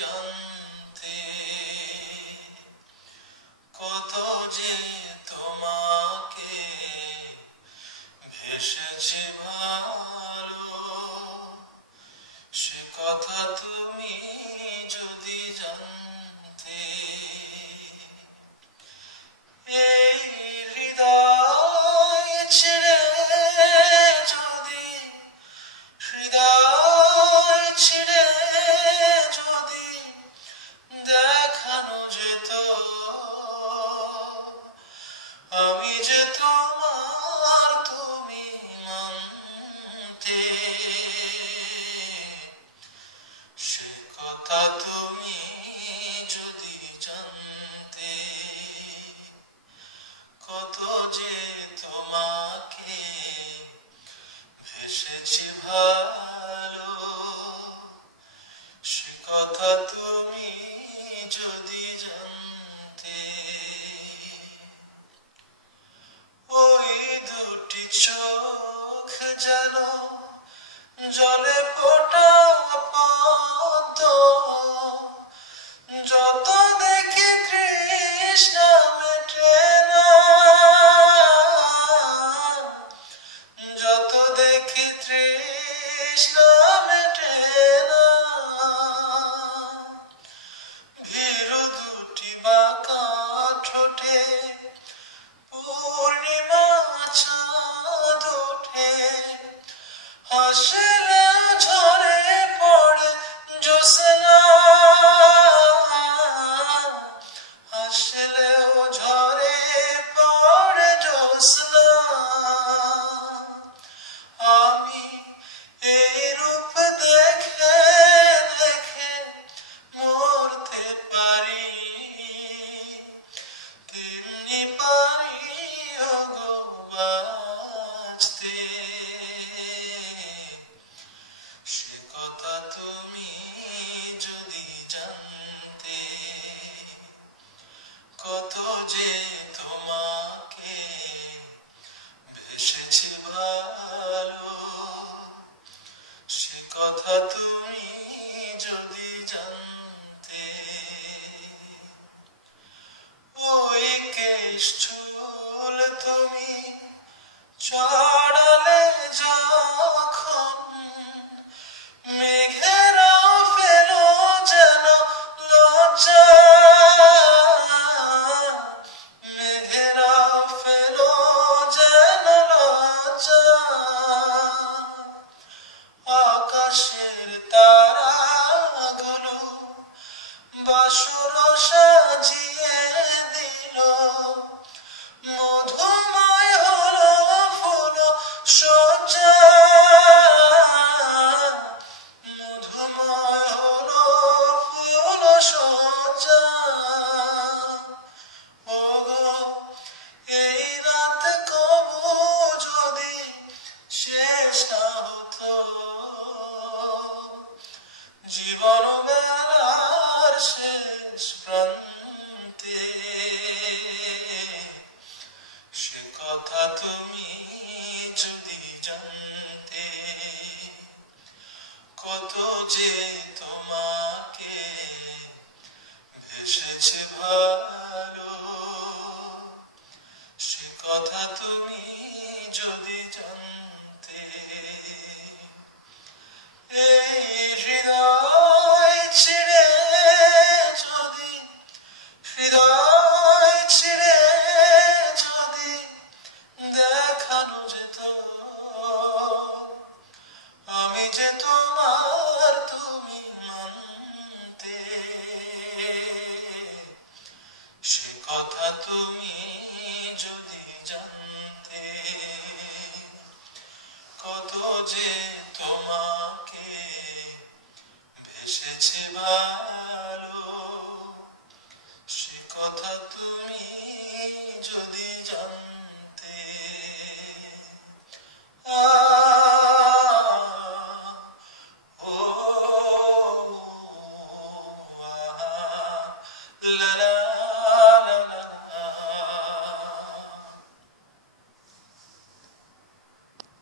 জানতে, কত যে তোমাকে ভেসেছে ভালো, সে কথা তুমি যদি জানতে। এই হৃদয় ছেড়ে যদি, হৃদয় ছেড়ে যদি দেখানো যেত আমি যে তোমার, তুমি মানতে, সে কথা তুমি যদি জানতে, কত যে তোমাকে ভেসেছে ভালো, সে কথা তুমি যদি জানতে। ওই দুটি চোখ যেন জলে ফোটা পদ্ম, যত দেখি তৃষ্ণা মেটে না, যত দেখি তৃষ্ণা মেটে না। ভীরু দুটি বাঁকা ঠোঁটে পূর্ণিমা চাঁদ ওঠে, হাসলে ঝরে পড়ে জ্যোৎস্না, হাসলেও ঝরে পড়ে জ্যোৎস্না। আমি এই রূপ দেখে দেখে মরতে পারি, তেমনি পারি ওগো বাঁচতে, সে কথা তুমি যদি জানতে, কত যে তোমাকে ভেসেছে ভালো, সে কথা তুমি যদি জানতে। ওই কেশ চুল তুমি ছড়ালে যখন, মেঘেরা ফেলো যেন লজ্জা, মেঘেরা ফেলো যেন লজ্জা। আকাশের তারাগুলো বাসর সাজিয়ে দিল, মধুময় হলো ফুল সজ্জা, মধুময় হলো ফুল সজ্জা। ওগো এই রাত কবু যদি শেষ না হতো, জীবন বেলার শেষ প্রান্তে, সে কথা তুমি যদি জানতে, কত যে তোমাকে ভেসেছে ভালো, সে কথা তুমি যদি জানতে। এই হৃদয় ছেড়ে যদি, হৃদয় ছেড়ে যদি দেখানো যেত আমি যে তোমার, তুমি মানতে, সে কথা তুমি যদি জানতে, কত যে তোমাকে ভেসেছে ভালো, সে কথা তুমি যদি জানতে। লা লা